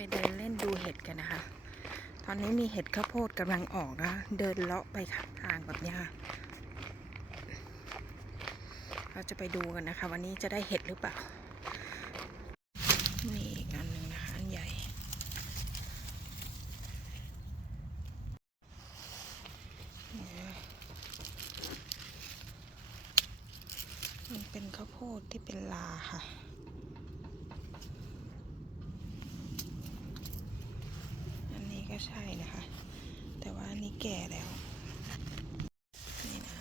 ไปเดินเล่นดูเห็ดกันนะคะ ตอนนี้มีเห็ดข้าวโพดกำลังออกนะ เดินเลาะไปข้างทางแบบนี้ค่ะเราจะไปดูกันนะคะ วันนี้จะได้เห็ดหรือเปล่า นี่อีกอันหนึ่งนะคะอันใหญ่ มันเป็นข้าวโพดที่เป็นลาค่ะ อันนี้ก็ ใช่นะคะ แต่ว่านนี้แก่แล้ว นี่นะ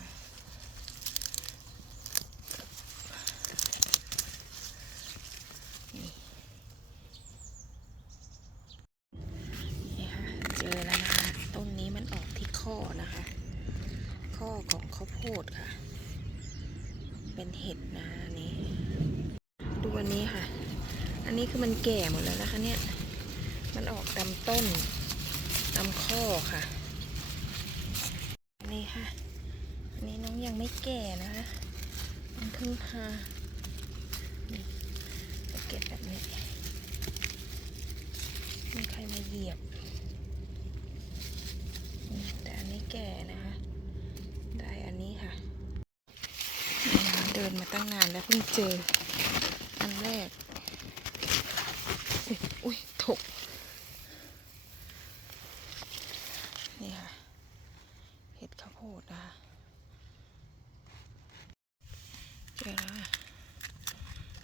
นี่ค่ะ เจอแล้วนะคะ ต้นนี้มันออกที่ข้อนะคะ ข้อของข้าวโพดค่ะ เป็นเห็ดนะนนี้ดูอันนี้ค่ะ อันนี้คือมันแก่หมดแล้วนะคะเนี่ยมันออกตามต้น ตามข้อค่ะ นี่ค่ะ อันนี้น้องยังไม่แก่นะคะมันเพิ่งพานี่จะเก็บแบบนี้มีใครมาเหยียบ แต่อันนี้แก่นะคะ ได้อันนี้ค่ะ เดินมาตั้งนานแล้วเพิ่งเจอ อันแรก อุ๊ยอุ้ยถก นี่ค่ะ เห็ดข้าวโพดนะคะ เจอแล้ว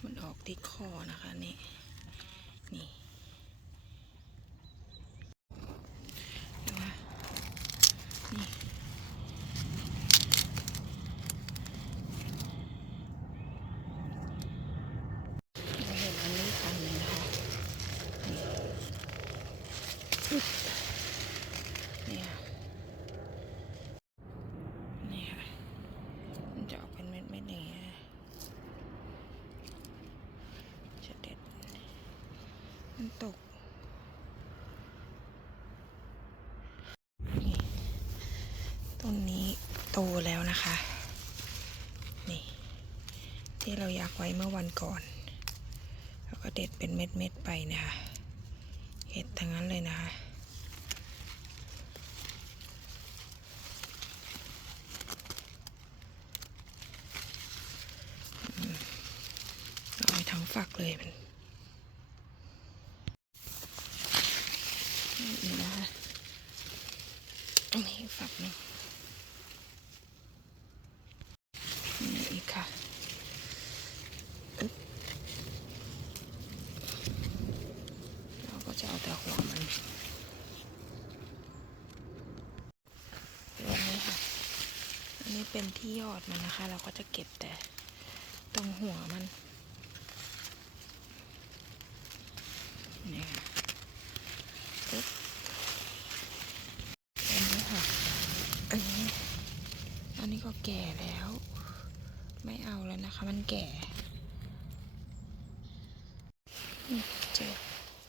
มันออกที่คอนะคะนี่นี่เห็นไหมนี่ เราเห็นอันนี้คันหนึงนะคะนี่อึ๊บนี่ค่ะนี่ค่ะ มันจะออกเป็นเม็ดๆอย่างเงี้ยจะเด็ด มันตก นี่ต้นนี้โตแล้วนะคะ นี่ ที่เราอยากไว้เมื่อวันก่อน แล้วก็เด็ดเป็นเม็ดๆไปนะคะ เห็ดทั้งนั้นเลยนะคะอืมเอาไปทั้งฝักเลยมัน นี่นะคะอันนี้ฝักหนึ่งนี่อีกค่ะเราก็จะเอาแต่หัวมันรวมนี้ค่ะ อันนี้เป็นที่ยอดมันนะคะ เราก็จะเก็บแต่ตรงหัวมันเนี่ยค่ะปึ๊บอันนี้ค่ะ อันนี้ อันนี้ก็แก่แล้ว ไม่เอาแล้วนะคะ มันแก่เจอ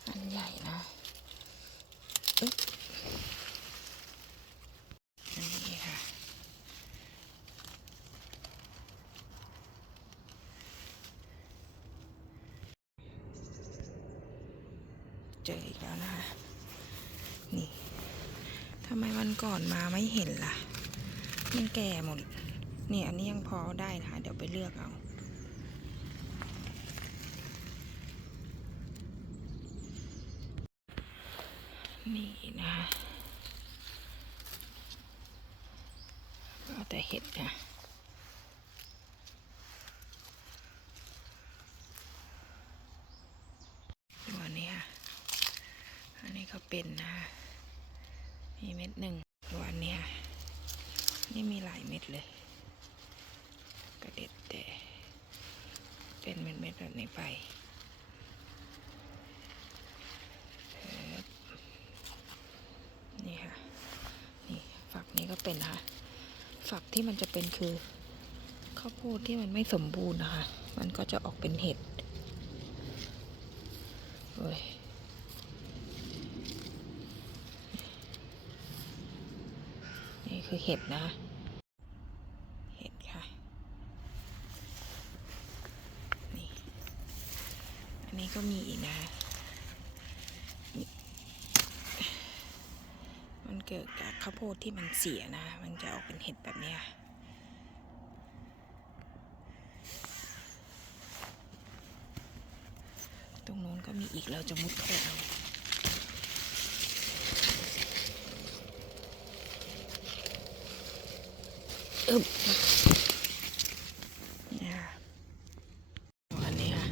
อันใหญ่นะอึ๊บอันนี้ค่ะ เจออีกแล้วนะคะ นี่ทำไมวันก่อนมาไม่เห็นล่ะ มันแก่หมดนี่อันนี้ยังพอได้นะคะ เดี๋ยวไปเลือกเอา นี่นะคะเอาแต่เห็ดนะดูอันนี้ค่ะ อันนี้ก็เป็นนะคะมีเม็ดหนึ่งดูอันนี้ค่ะ นี่มีหลายเม็ดเลยก็เด็ดแต่ เป็นเม็ดๆแบบนี้ไปเอิบนี่ค่ะ นี่ฝักนี้ก็เป็นนะคะ ฝักที่มันจะเป็นคือข้าวโพดที่มันไม่สมบูรณ์นะคะ มันก็จะออกเป็นเห็ดโอ้ย คือเห็ดนะเห็ดค่ะ นี่ อันนี้ก็มีอีกนะมันเกิดจากข้าวโพดที่มันเสียนะ มันจะออกเป็นเห็ดแบบนี้ตรงนู้นก็มีอีกเราจะมุดเข้าไปา อันนี้ค่ะ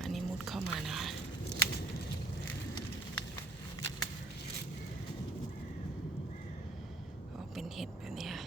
อันนี้มุดเข้ามานะเป็นเห็ดแบบนี้ค่ะ